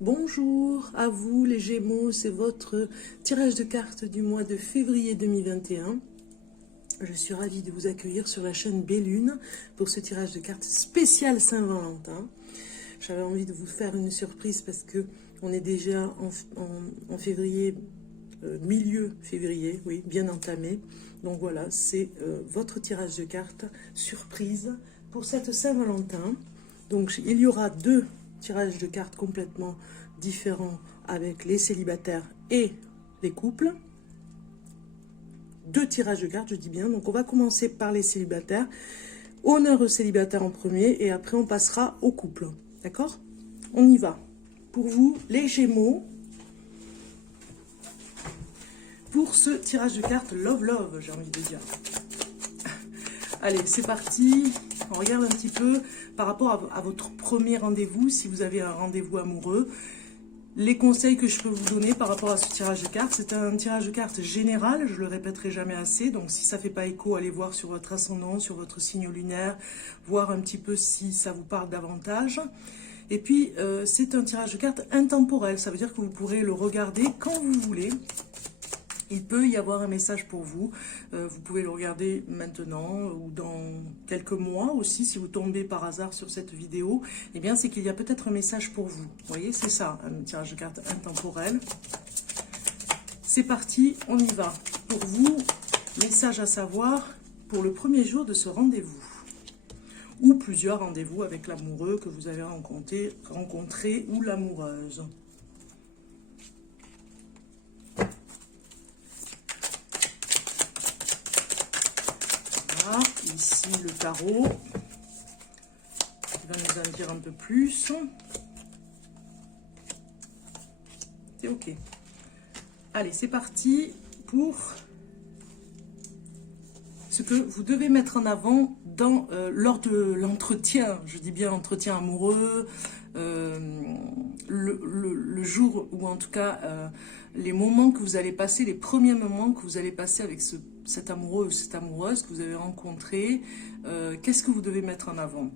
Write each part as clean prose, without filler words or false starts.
Bonjour à vous les Gémeaux, c'est votre tirage de cartes du mois de février 2021. Je suis ravie de vous accueillir sur la chaîne Bellune pour ce tirage de cartes spécial Saint-Valentin. J'avais envie de vous faire une surprise parce que on est déjà en février, milieu février, oui, bien entamé. Donc voilà, c'est votre tirage de cartes surprise pour cette Saint-Valentin. Donc il y aura deux tirages de cartes complètement différents avec les célibataires et les couples. Deux tirages de cartes, je dis bien. Donc on va commencer par les célibataires. Honneur aux célibataires en premier et après on passera au couple. D'accord? On y va. Pour vous, les Gémeaux, pour ce tirage de cartes Love Love, j'ai envie de dire. Allez, c'est parti. On regarde un petit peu par rapport à votre premier rendez-vous, si vous avez un rendez-vous amoureux. Les conseils que je peux vous donner par rapport à ce tirage de cartes, c'est un tirage de cartes général, je le répéterai jamais assez. Donc si ça ne fait pas écho, allez voir sur votre ascendant, sur votre signe lunaire, voir un petit peu si ça vous parle davantage. Et puis, c'est un tirage de cartes intemporel, ça veut dire que vous pourrez le regarder quand vous voulez. Il peut y avoir un message pour vous. Vous pouvez le regarder maintenant ou dans quelques mois aussi. Si vous tombez par hasard sur cette vidéo, eh bien, c'est qu'il y a peut-être un message pour vous. Vous voyez, c'est ça, un tirage de cartes intemporel. C'est parti, on y va. Pour vous, message à savoir pour le premier jour de ce rendez-vous. Ou plusieurs rendez-vous avec l'amoureux que vous avez rencontré ou l'amoureuse. Ici le tarot qui va nous en dire un peu plus. C'est ok. Allez, c'est parti pour ce que vous devez mettre en avant lors de l'entretien. Je dis bien entretien amoureux, le jour ou en tout cas les moments que vous allez passer, les premiers moments que vous allez passer avec cet amoureux ou cette amoureuse que vous avez rencontré. Qu'est-ce que vous devez mettre en avant?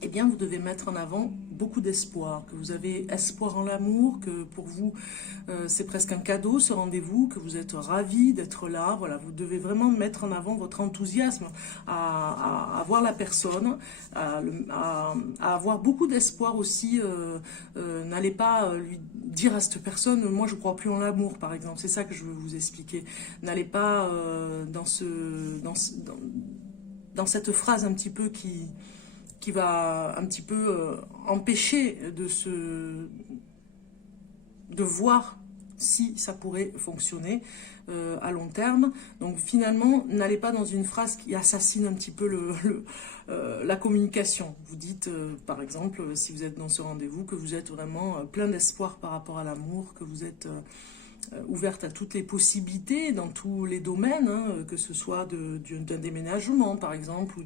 Eh bien, vous devez mettre en avant beaucoup d'espoir, que vous avez espoir en l'amour, que pour vous, c'est presque un cadeau ce rendez-vous, que vous êtes ravis d'être là. Voilà, vous devez vraiment mettre en avant votre enthousiasme à voir la personne, à avoir beaucoup d'espoir aussi. N'allez pas lui dire à cette personne, moi je crois plus en l'amour, par exemple. C'est ça que je veux vous expliquer. N'allez pas dans cette phrase un petit peu qui va un petit peu empêcher de voir si ça pourrait fonctionner à long terme. Donc finalement, n'allez pas dans une phrase qui assassine un petit peu la communication. Vous dites, par exemple, si vous êtes dans ce rendez-vous, que vous êtes vraiment plein d'espoir par rapport à l'amour, que vous êtes ouverte à toutes les possibilités dans tous les domaines, hein, que ce soit d'un déménagement par exemple, ou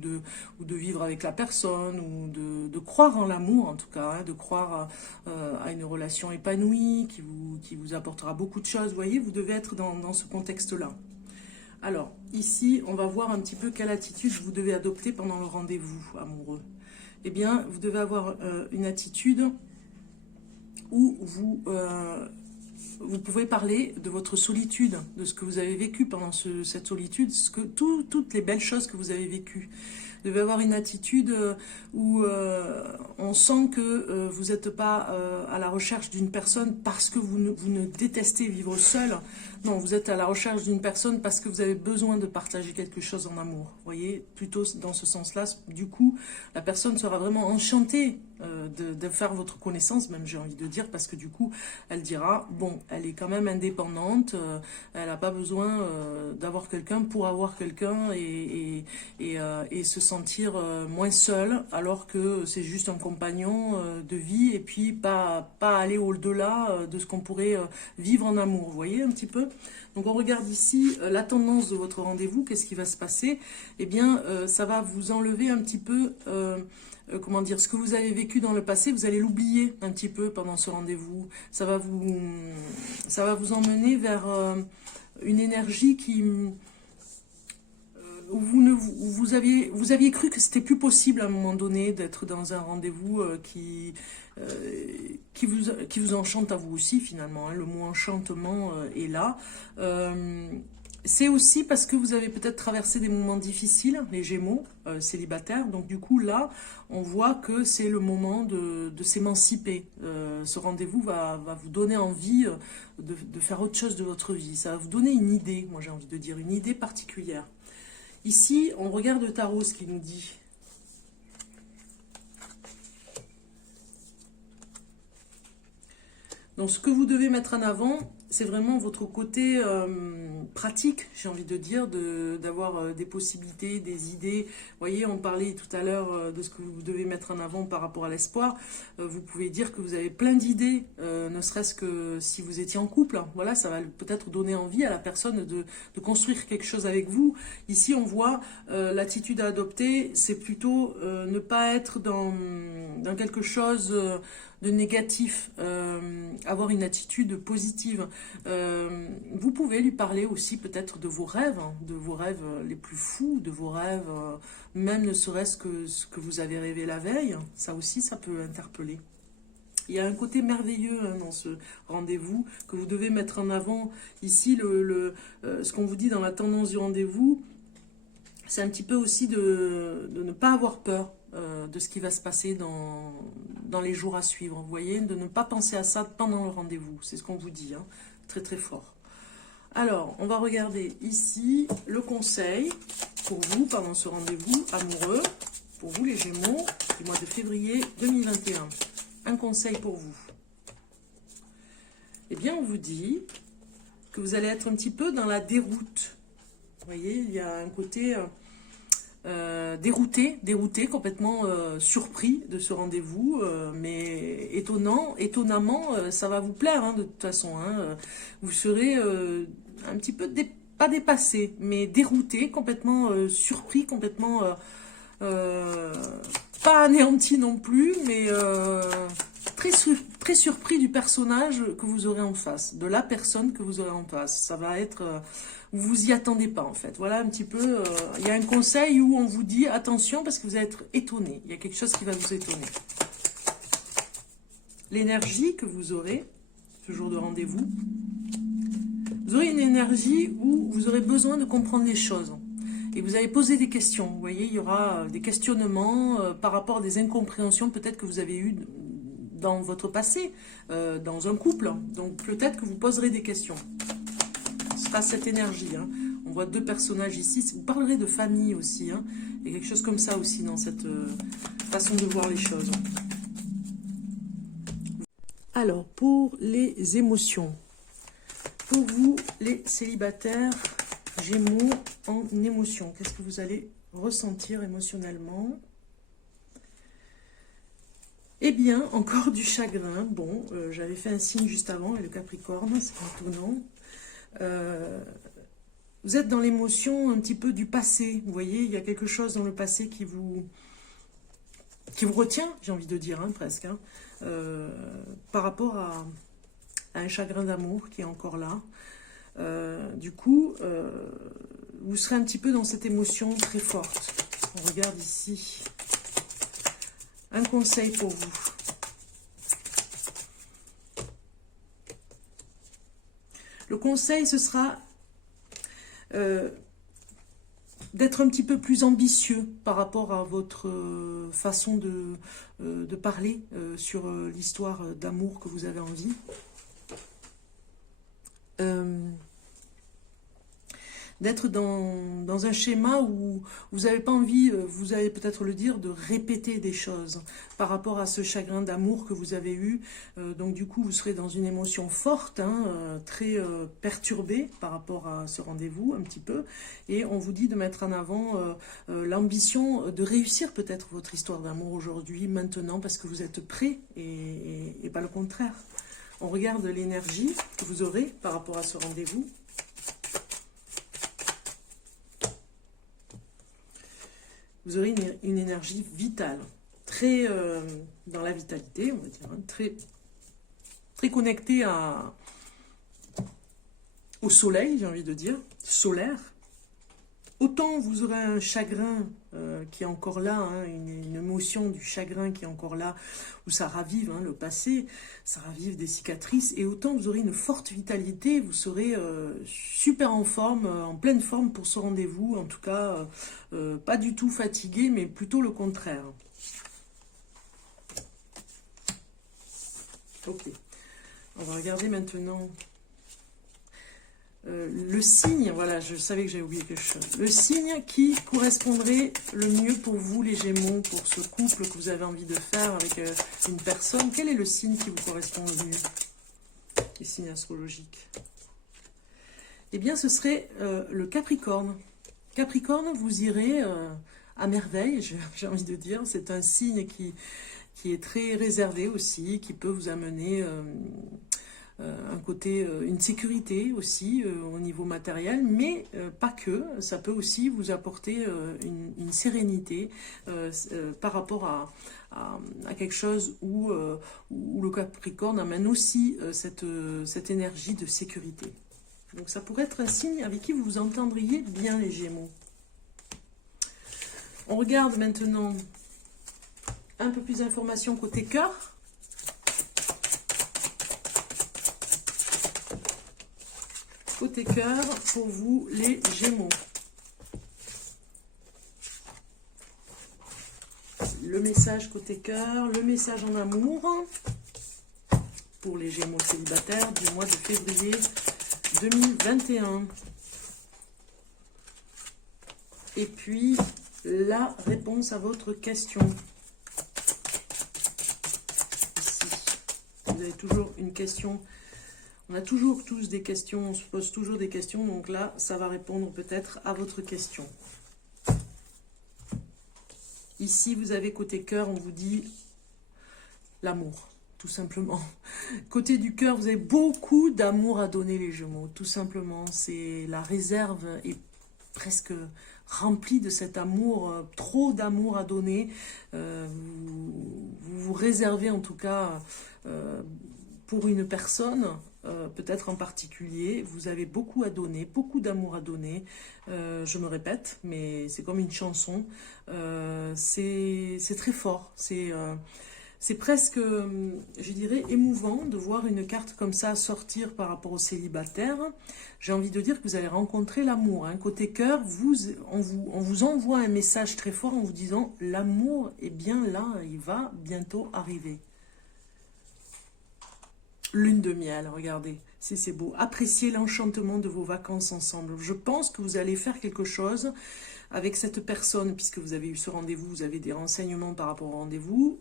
de vivre avec la personne, ou de croire en l'amour en tout cas, hein, de croire à une relation épanouie qui vous apportera beaucoup de choses. Vous voyez, vous devez être dans ce contexte-là. Alors, ici, on va voir un petit peu quelle attitude vous devez adopter pendant le rendez-vous amoureux. Eh bien, vous devez avoir une attitude où vous pouvez parler de votre solitude, de ce que vous avez vécu pendant cette solitude, toutes les belles choses que vous avez vécues. Vous devez avoir une attitude où on sent que vous n'êtes pas à la recherche d'une personne parce que vous ne détestez vivre seul. Non, vous êtes à la recherche d'une personne parce que vous avez besoin de partager quelque chose en amour. Vous voyez, plutôt dans ce sens-là. Du coup, la personne sera vraiment enchantée de faire votre connaissance, même j'ai envie de dire, parce que du coup, elle dira, bon, elle est quand même indépendante, elle n'a pas besoin d'avoir quelqu'un pour avoir quelqu'un et se sentir moins seule, alors que c'est juste un compagnon de vie et puis pas aller au-delà de ce qu'on pourrait vivre en amour. Vous voyez un petit peu? Donc on regarde ici la tendance de votre rendez-vous, qu'est-ce qui va se passer? Eh bien, ça va vous enlever un petit peu... comment dire, ce que vous avez vécu dans le passé, vous allez l'oublier un petit peu pendant ce rendez-vous. Ça va vous emmener vers une énergie où vous aviez cru que c'était plus possible à un moment donné d'être dans un rendez-vous qui qui vous enchante à vous aussi finalement, hein. Le mot enchantement est là. C'est aussi parce que vous avez peut-être traversé des moments difficiles, les Gémeaux, célibataires. Donc du coup là, on voit que c'est le moment de s'émanciper. Ce rendez-vous va vous donner envie de faire autre chose de votre vie. Ça va vous donner une idée, moi j'ai envie de dire, une idée particulière. Ici, on regarde le tarot, ce qu'il nous dit. Donc ce que vous devez mettre en avant, c'est vraiment votre côté pratique, j'ai envie de dire, d'avoir des possibilités, des idées. Vous voyez, on parlait tout à l'heure de ce que vous devez mettre en avant par rapport à l'espoir. Vous pouvez dire que vous avez plein d'idées, ne serait-ce que si vous étiez en couple. Voilà, ça va peut-être donner envie à la personne de construire quelque chose avec vous. Ici, on voit l'attitude à adopter, c'est plutôt ne pas être dans quelque chose de négatif, avoir une attitude positive. Vous pouvez lui parler aussi peut-être de vos rêves, hein, de vos rêves les plus fous, de vos rêves, même ne serait-ce que ce que vous avez rêvé la veille. Ça aussi, ça peut interpeller. Il y a un côté merveilleux hein, dans ce rendez-vous que vous devez mettre en avant. Ici, ce qu'on vous dit dans la tendance du rendez-vous, c'est un petit peu aussi de ne pas avoir peur de ce qui va se passer dans les jours à suivre. Vous voyez, de ne pas penser à ça pendant le rendez-vous. C'est ce qu'on vous dit, hein, très très fort. Alors, on va regarder ici le conseil pour vous pendant ce rendez-vous amoureux, pour vous les Gémeaux, du mois de février 2021. Un conseil pour vous. Eh bien, on vous dit que vous allez être un petit peu dans la déroute. Vous voyez, il y a un côté dérouté, complètement surpris de ce rendez-vous, mais étonnamment, ça va vous plaire hein, de toute façon. Hein. Vous serez un petit peu, pas dépassé, mais dérouté, complètement surpris, complètement pas anéanti non plus, mais très surpris du personnage que vous aurez en face, de la personne que vous aurez en face. Ça va être... vous vous y attendez pas en fait. Voilà un petit peu, il y a un conseil où on vous dit attention parce que vous allez être étonné. Il y a quelque chose qui va vous étonner. L'énergie que vous aurez, ce jour de rendez-vous, vous aurez une énergie où vous aurez besoin de comprendre les choses. Et vous allez poser des questions. Vous voyez, il y aura des questionnements par rapport à des incompréhensions peut-être que vous avez eues dans votre passé, dans un couple. Donc peut-être que vous poserez des questions. Ce sera cette énergie. Hein. On voit deux personnages ici. Vous parlerez de famille aussi. Hein. Il y a quelque chose comme ça aussi dans cette façon de voir les choses. Alors, pour les émotions. Pour vous, les célibataires, Gémeaux en émotion. Qu'est-ce que vous allez ressentir émotionnellement? Eh bien, encore du chagrin. Bon, j'avais fait un signe juste avant, et le Capricorne, c'est étonnant. Vous êtes dans l'émotion un petit peu du passé. Vous voyez, il y a quelque chose dans le passé qui vous retient, j'ai envie de dire, hein, presque, hein, par rapport à un chagrin d'amour qui est encore là. Du coup, vous serez un petit peu dans cette émotion très forte. On regarde ici. Un conseil pour vous. Le conseil, ce sera d'être un petit peu plus ambitieux par rapport à votre façon de parler sur l'histoire d'amour que vous avez en vie. D'être dans un schéma où vous n'avez pas envie, vous allez peut-être le dire, de répéter des choses par rapport à ce chagrin d'amour que vous avez eu. Donc du coup, vous serez dans une émotion forte, hein, très perturbée par rapport à ce rendez-vous, un petit peu. Et on vous dit de mettre en avant l'ambition de réussir peut-être votre histoire d'amour aujourd'hui, maintenant, parce que vous êtes prêt et pas le contraire. On regarde l'énergie que vous aurez par rapport à ce rendez-vous. Vous aurez une énergie vitale, très dans la vitalité, on va dire, hein, très connectée au soleil, j'ai envie de dire, solaire. Autant vous aurez un chagrin qui est encore là, hein, une émotion du chagrin qui est encore là, où ça ravive hein, le passé, ça ravive des cicatrices, et autant vous aurez une forte vitalité, vous serez super en forme, en pleine forme pour ce rendez-vous, en tout cas, pas du tout fatigué, mais plutôt le contraire. Ok, on va regarder maintenant le signe, voilà, je savais que j'avais oublié quelque chose. Le signe qui correspondrait le mieux pour vous, les Gémeaux, pour ce couple que vous avez envie de faire avec une personne. Quel est le signe qui vous correspond le mieux? Les signes astrologiques. Eh bien, ce serait le Capricorne. Capricorne, vous irez à merveille, j'ai envie de dire. C'est un signe qui est très réservé aussi, qui peut vous amener un côté, une sécurité aussi au niveau matériel, mais pas que, ça peut aussi vous apporter une sérénité par rapport à quelque chose où le Capricorne amène aussi cette énergie de sécurité. Donc ça pourrait être un signe avec qui vous vous entendriez bien, les Gémeaux. On regarde maintenant un peu plus d'informations côté cœur. Côté cœur, pour vous, les Gémeaux. Le message côté cœur, le message en amour pour les Gémeaux célibataires du mois de février 2021. Et puis, la réponse à votre question. Ici, vous avez toujours une question. On a toujours tous des questions, on se pose toujours des questions, donc là, ça va répondre peut-être à votre question. Ici, vous avez côté cœur, on vous dit l'amour, tout simplement. Côté du cœur, vous avez beaucoup d'amour à donner, les Gémeaux, tout simplement. C'est la réserve est presque remplie de cet amour, trop d'amour à donner. Vous réservez en tout cas pour une personne, peut-être en particulier, vous avez beaucoup à donner, beaucoup d'amour à donner. Je me répète, mais c'est comme une chanson. C'est très fort. C'est presque, je dirais, émouvant de voir une carte comme ça sortir par rapport aux célibataires. J'ai envie de dire que vous allez rencontrer l'amour. Hein. Côté cœur, on vous envoie un message très fort en vous disant « L'amour est bien là, il va bientôt arriver ». Lune de miel, regardez, c'est beau. Appréciez l'enchantement de vos vacances ensemble. Je pense que vous allez faire quelque chose avec cette personne, puisque vous avez eu ce rendez-vous, vous avez des renseignements par rapport au rendez-vous.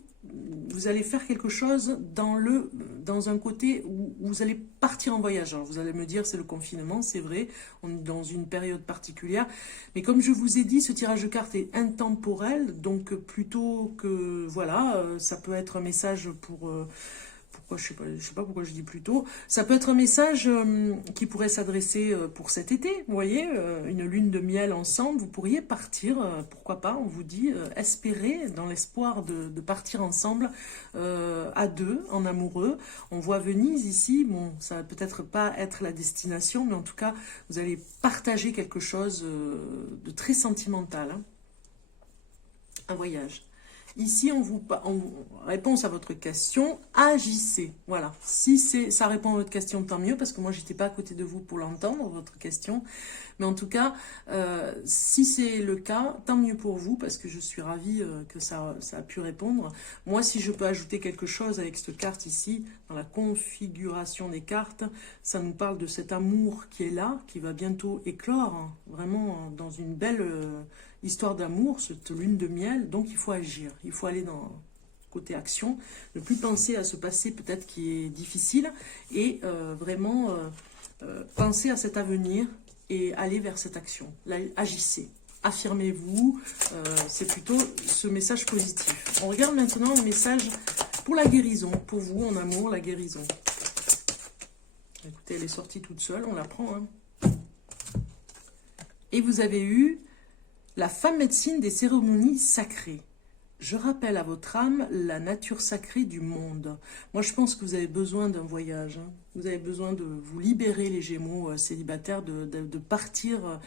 Vous allez faire quelque chose dans un côté où vous allez partir en voyage. Alors vous allez me dire, c'est le confinement, c'est vrai, on est dans une période particulière. Mais comme je vous ai dit, ce tirage de cartes est intemporel, donc plutôt que, voilà, ça peut être un message pour... je sais pas pourquoi je dis plutôt. Ça peut être un message qui pourrait s'adresser pour cet été. Vous voyez, une lune de miel ensemble. Vous pourriez partir, pourquoi pas, on vous dit, espérer, dans l'espoir de partir ensemble à deux, en amoureux. On voit Venise ici. Bon, ça va peut-être pas être la destination, mais en tout cas, vous allez partager quelque chose de très sentimental. Hein. Un voyage. Ici, en réponse à votre question, agissez. Voilà. Si ça répond à votre question, tant mieux, parce que moi, j'étais pas à côté de vous pour l'entendre, votre question. Mais en tout cas, si c'est le cas, tant mieux pour vous, parce que je suis ravie que ça a pu répondre. Moi, si je peux ajouter quelque chose avec cette carte ici, dans la configuration des cartes, ça nous parle de cet amour qui est là, qui va bientôt éclore, hein, vraiment dans une belle... histoire d'amour, cette lune de miel, donc il faut agir, il faut aller dans côté action, ne plus penser à ce passé peut-être qui est difficile, et vraiment penser à cet avenir et aller vers cette action. Là, agissez, affirmez-vous, c'est plutôt ce message positif. On regarde maintenant le message pour la guérison, pour vous en amour, la guérison. Écoutez, elle est sortie toute seule, on la prend. Hein. Et vous avez eu... la femme médecine des cérémonies sacrées. je rappelle à votre âme la nature sacrée du monde. Moi, je pense que vous avez besoin d'un voyage. Hein. Vous avez besoin de vous libérer, les Gémeaux célibataires, de partir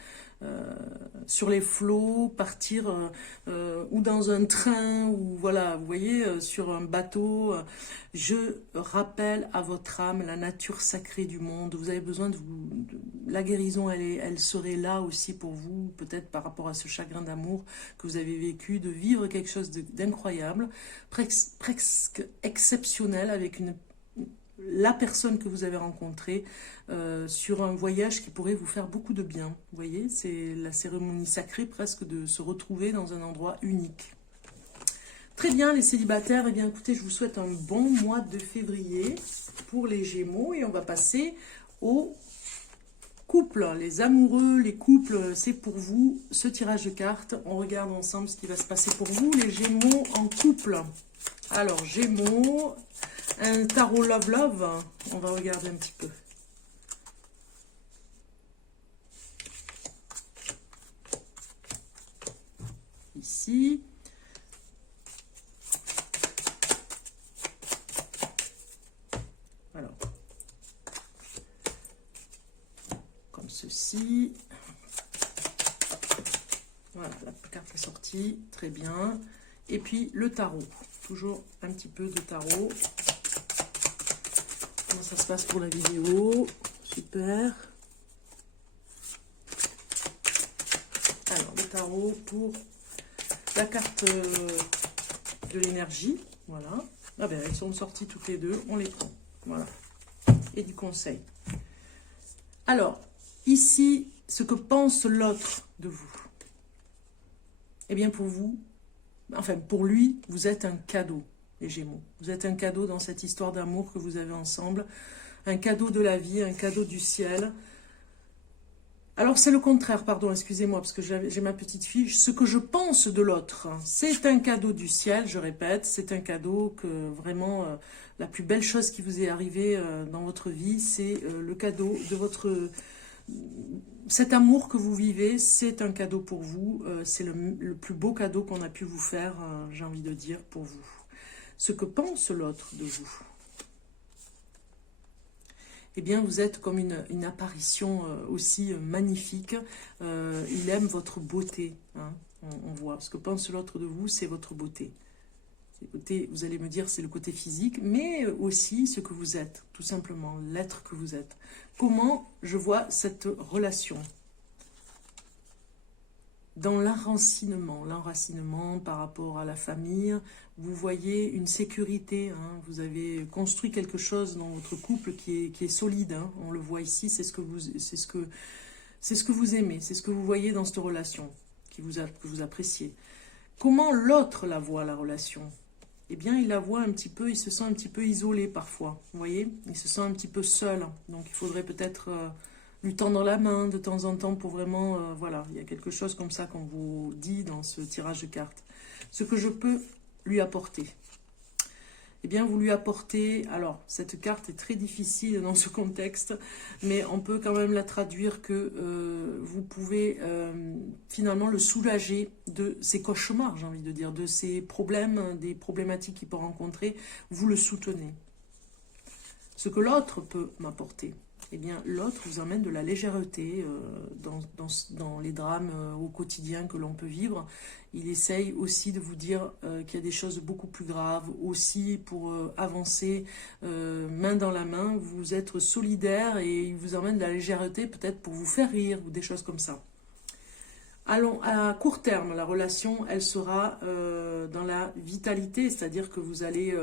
sur les flots, partir ou dans un train, ou voilà, vous voyez, sur un bateau. Je rappelle à votre âme la nature sacrée du monde. Vous avez besoin la guérison, elle serait là aussi pour vous, peut-être par rapport à ce chagrin d'amour que vous avez vécu, de vivre quelque chose d'incroyable, presque exceptionnel avec la personne que vous avez rencontrée sur un voyage qui pourrait vous faire beaucoup de bien. Vous voyez, c'est la cérémonie sacrée presque de se retrouver dans un endroit unique. Très bien, les célibataires, eh bien écoutez, je vous souhaite un bon mois de février pour les Gémeaux et on va passer aux couples, les amoureux, les couples, c'est pour vous ce tirage de cartes. On regarde ensemble ce qui va se passer pour vous, les Gémeaux en couple. Alors, Gémeaux, un tarot Love Love, on va regarder un petit peu. Ici. Alors, comme ceci. Voilà, la carte est sortie, très bien. Et puis le tarot, toujours un petit peu de tarot. Comment ça se passe pour la vidéo? Super. Alors, le tarot pour la carte de l'énergie. Voilà. Ah ben, elles sont sorties toutes les deux, on les prend. Voilà. Et du conseil. Alors, ici, ce que pense l'autre de vous. Eh bien, pour vous, enfin, pour lui, vous êtes un cadeau, les Gémeaux. Vous êtes un cadeau dans cette histoire d'amour que vous avez ensemble. Un cadeau de la vie, un cadeau du ciel. Alors, c'est le contraire, pardon, excusez-moi, parce que j'ai ma petite fiche. Ce que je pense de l'autre, c'est un cadeau du ciel, je répète. C'est un cadeau que, vraiment, la plus belle chose qui vous est arrivée dans votre vie, c'est le cadeau de votre... Cet amour que vous vivez, c'est un cadeau pour vous. C'est le plus beau cadeau qu'on a pu vous faire, j'ai envie de dire, pour vous. Ce que pense l'autre de vous. Eh bien, vous êtes comme une apparition aussi magnifique. Il aime votre beauté. Hein, on voit. Ce que pense l'autre de vous, c'est votre beauté. Vous allez me dire, c'est le côté physique, mais aussi ce que vous êtes, tout simplement, l'être que vous êtes. Comment je vois cette relation? Dans l'enracinement par rapport à la famille, vous voyez une sécurité, hein, vous avez construit quelque chose dans votre couple qui est solide, hein, on le voit ici, c'est ce que vous aimez, c'est ce que vous voyez dans cette relation, que vous appréciez. Comment l'autre la voit, la relation? Eh bien, il la voit un petit peu, il se sent un petit peu isolé parfois, vous voyez? Il se sent un petit peu seul, donc il faudrait peut-être lui tendre la main de temps en temps pour vraiment, voilà, il y a quelque chose comme ça qu'on vous dit dans ce tirage de cartes. Ce que je peux lui apporter. Eh bien, vous lui apportez, alors, cette carte est très difficile dans ce contexte, mais on peut quand même la traduire que vous pouvez finalement le soulager de ses cauchemars, j'ai envie de dire, de ses problèmes, des problématiques qu'il peut rencontrer, vous le soutenez. Ce que l'autre peut m'apporter, eh bien, l'autre vous amène de la légèreté dans les drames au quotidien que l'on peut vivre. Il essaye aussi de vous dire qu'il y a des choses beaucoup plus graves, aussi pour avancer main dans la main, vous êtes solidaire et il vous emmène de la légèreté peut-être pour vous faire rire ou des choses comme ça. Allons, à court terme, la relation, elle sera dans la vitalité, c'est-à-dire que vous allez,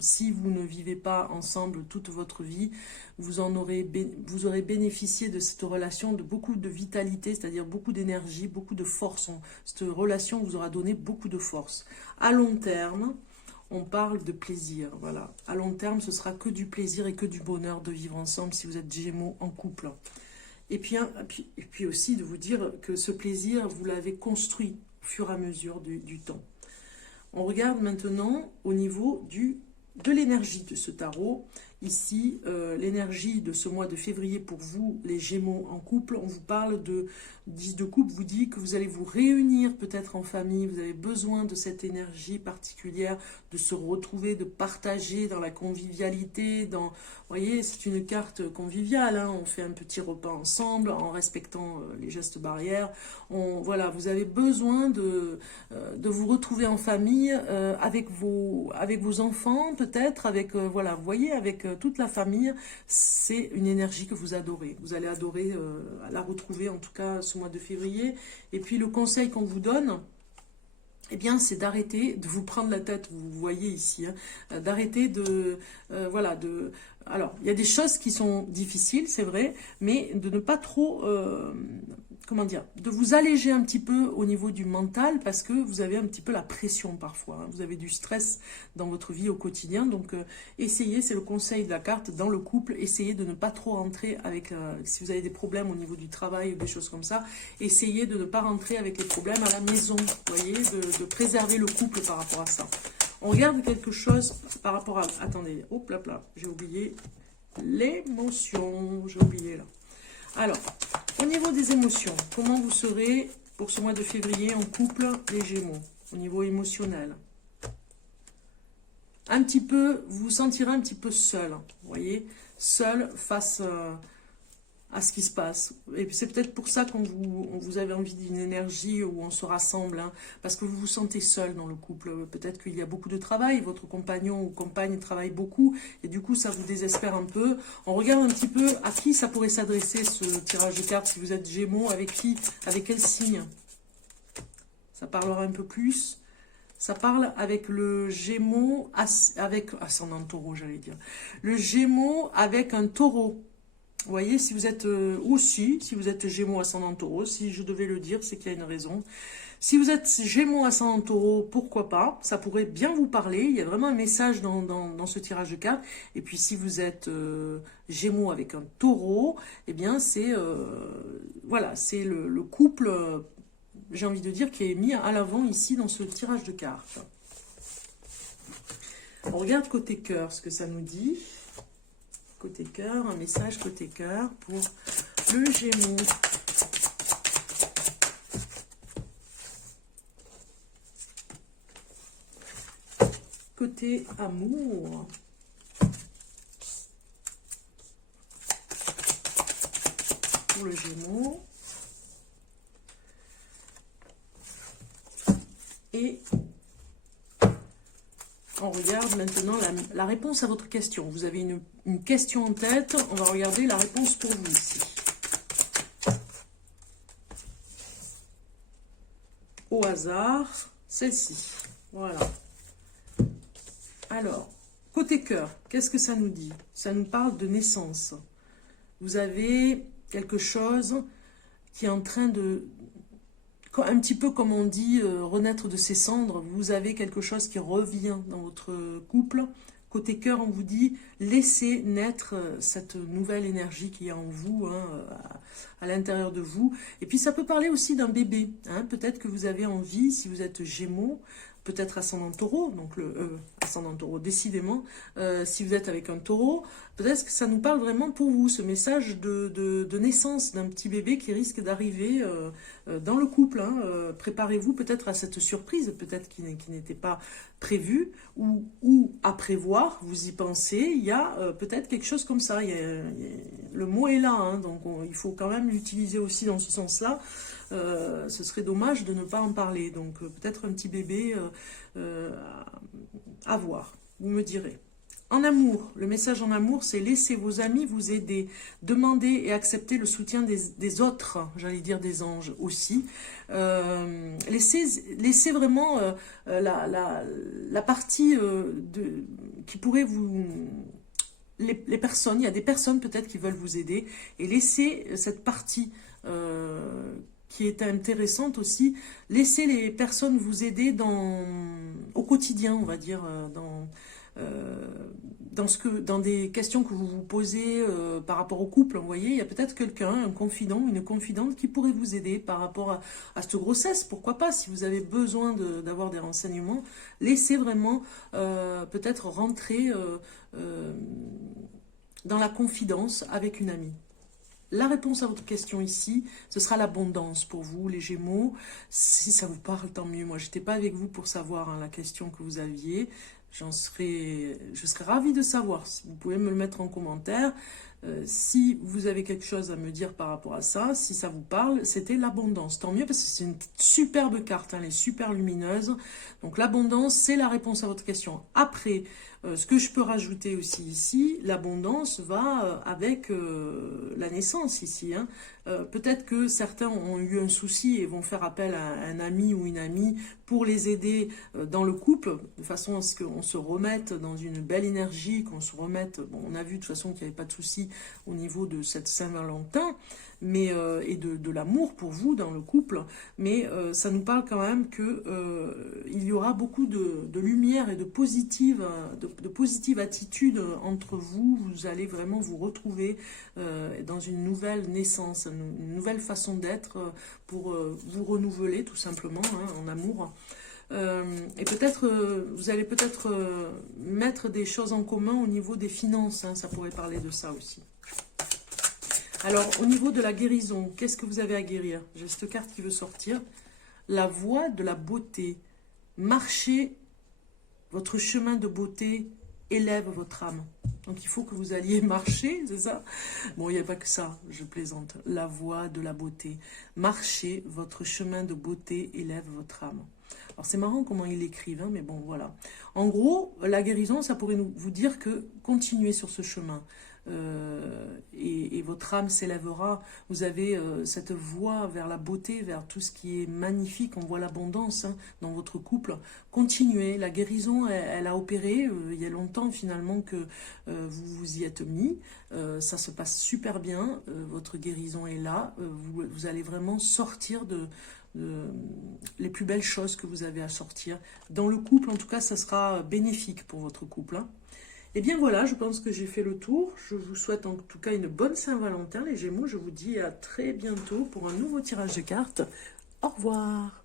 si vous ne vivez pas ensemble toute votre vie, vous aurez bénéficié de cette relation de beaucoup de vitalité, c'est-à-dire beaucoup d'énergie, beaucoup de force. Cette relation vous aura donné beaucoup de force. À long terme, on parle de plaisir, voilà. À long terme, ce sera que du plaisir et que du bonheur de vivre ensemble si vous êtes Gémeaux en couple. Et puis aussi de vous dire que ce plaisir, vous l'avez construit au fur et à mesure du temps. On regarde maintenant au niveau de l'énergie de ce tarot. ici, l'énergie de ce mois de février pour vous, les Gémeaux en couple. On vous parle de 10 de coupe, vous dit que vous allez vous réunir peut-être en famille, vous avez besoin de cette énergie particulière, de se retrouver, de partager dans la convivialité, dans, vous voyez, c'est une carte conviviale, hein, on fait un petit repas ensemble en respectant les gestes barrières. Voilà, vous avez besoin de vous retrouver en famille avec vos enfants peut-être, avec, voilà, vous voyez, avec toute la famille. C'est une énergie que vous adorez. Vous allez adorer la retrouver, en tout cas ce mois de février. Et puis le conseil qu'on vous donne, eh bien, c'est d'arrêter de vous prendre la tête, vous voyez ici, hein, d'arrêter de, voilà, de... Alors, il y a des choses qui sont difficiles, c'est vrai, mais de ne pas trop, comment dire, de vous alléger un petit peu au niveau du mental, parce que vous avez un petit peu la pression parfois, hein, vous avez du stress dans votre vie au quotidien, donc essayez, c'est le conseil de la carte, dans le couple, essayez de ne pas trop rentrer avec, si vous avez des problèmes au niveau du travail ou des choses comme ça, essayez de ne pas rentrer avec les problèmes à la maison, vous voyez, de préserver le couple par rapport à ça. On regarde quelque chose par rapport à... Attendez, hop là là, j'ai oublié l'émotion, j'ai oublié là. Alors, au niveau des émotions, comment vous serez pour ce mois de février en couple, les Gémeaux, au niveau émotionnel? Un petit peu, vous vous sentirez un petit peu seul, vous voyez, seul face à ce qui se passe. Et c'est peut-être pour ça qu'on vous avez envie d'une énergie où on se rassemble, hein, parce que vous vous sentez seul dans le couple. Peut-être qu'il y a beaucoup de travail, votre compagnon ou compagne travaille beaucoup, et du coup ça vous désespère un peu. On regarde un petit peu à qui ça pourrait s'adresser ce tirage de cartes, si vous êtes Gémeaux, avec qui, avec quel signe? Ça parlera un peu plus. Ça parle avec le Gémeaux, avec ascendant taureau, j'allais dire. Le Gémeaux avec un taureau. Vous voyez, si vous êtes aussi, si vous êtes Gémeaux ascendant taureau, si je devais le dire, c'est qu'il y a une raison. Si vous êtes Gémeaux ascendant taureau, pourquoi pas? Ça pourrait bien vous parler. Il y a vraiment un message dans ce tirage de cartes. Et puis si vous êtes Gémeaux avec un taureau, eh bien c'est voilà, c'est le couple, j'ai envie de dire, qui est mis à l'avant ici dans ce tirage de cartes. On regarde côté cœur ce que ça nous dit. Côté cœur, un message côté cœur pour le Gémeaux. Côté amour. Pour le Gémeaux. Et on regarde maintenant la réponse à votre question. Vous avez une question en tête. On va regarder la réponse pour vous ici. Au hasard, celle-ci. Voilà. Alors, côté cœur, qu'est-ce que ça nous dit? Ça nous parle de naissance. Vous avez quelque chose qui est en train de... Un petit peu comme on dit, renaître de ses cendres, vous avez quelque chose qui revient dans votre couple. Côté cœur, on vous dit, laissez naître cette nouvelle énergie qui est en vous, hein, à l'intérieur de vous. Et puis ça peut parler aussi d'un bébé. Hein. Peut-être que vous avez envie, si vous êtes Gémeaux, peut-être ascendant taureau, donc le ascendant taureau, décidément, si vous êtes avec un taureau, peut-être que ça nous parle vraiment pour vous, ce message de naissance d'un petit bébé qui risque d'arriver dans le couple. Hein. Préparez-vous peut-être à cette surprise, peut-être qui n'était pas prévue, ou à prévoir, vous y pensez, il y a peut-être quelque chose comme ça, le mot est là, hein, donc il faut quand même l'utiliser aussi dans ce sens-là. Ce serait dommage de ne pas en parler. Donc peut-être un petit bébé à voir, vous me direz. En amour, le message en amour, c'est laissez vos amis vous aider. Demandez et acceptez le soutien des autres, j'allais dire des anges aussi. Laissez vraiment la partie qui pourrait vous... Les personnes, il y a des personnes peut-être qui veulent vous aider. Et laissez cette partie... qui est intéressante aussi, laissez les personnes vous aider au quotidien, on va dire, dans des questions que vous vous posez par rapport au couple. Vous voyez, il y a peut-être quelqu'un, un confident, une confidente qui pourrait vous aider par rapport à cette grossesse. Pourquoi pas, si vous avez besoin d'avoir des renseignements, laissez vraiment peut-être rentrer dans la confidence avec une amie. La réponse à votre question ici, ce sera l'abondance pour vous, les Gémeaux. Si ça vous parle, tant mieux. Moi, je n'étais pas avec vous pour savoir hein, la question que vous aviez. Je serais ravie de savoir. Si vous pouvez me le mettre en commentaire. Si vous avez quelque chose à me dire par rapport à ça, si ça vous parle, c'était l'abondance. Tant mieux parce que c'est une superbe carte, hein, elle est super lumineuse. Donc l'abondance, c'est la réponse à votre question. Après, ce que je peux rajouter aussi ici, l'abondance va avec la naissance ici. Hein. Peut-être que certains ont eu un souci et vont faire appel à un ami ou une amie pour les aider dans le couple, de façon à ce qu'on se remette dans une belle énergie, qu'on se remette, bon, on a vu de toute façon qu'il n'y avait pas de souci au niveau de cette Saint-Valentin, mais et de l'amour pour vous dans le couple, mais ça nous parle quand même que il y aura beaucoup de lumière et de positive attitude entre vous. Vous allez vraiment vous retrouver dans une nouvelle naissance, une nouvelle façon d'être pour vous renouveler tout simplement hein, en amour. Et peut-être, vous allez peut-être mettre des choses en commun au niveau des finances, hein, ça pourrait parler de ça aussi. Alors, au niveau de la guérison, qu'est-ce que vous avez à guérir? J'ai cette carte qui veut sortir. La voie de la beauté. Marchez votre chemin de beauté, élève votre âme. Donc, il faut que vous alliez marcher, c'est ça? Bon, il n'y a pas que ça, je plaisante. La voie de la beauté. Marchez votre chemin de beauté, élève votre âme. Alors, c'est marrant comment ils l'écrivent, hein, mais bon, voilà. En gros, la guérison, ça pourrait vous dire que continuez sur ce chemin. Et votre âme s'élèvera. Vous avez cette voie vers la beauté, vers tout ce qui est magnifique. On voit l'abondance hein, dans votre couple. Continuez. La guérison, elle a opéré il y a longtemps finalement que vous vous y êtes mis. Ça se passe super bien. Votre guérison est là. Vous allez vraiment sortir les plus belles choses que vous avez à sortir. Dans le couple, en tout cas, ça sera bénéfique pour votre couple. Hein. Et bien voilà, je pense que j'ai fait le tour. Je vous souhaite en tout cas une bonne Saint-Valentin, les Gémeaux. Je vous dis à très bientôt pour un nouveau tirage de cartes. Au revoir.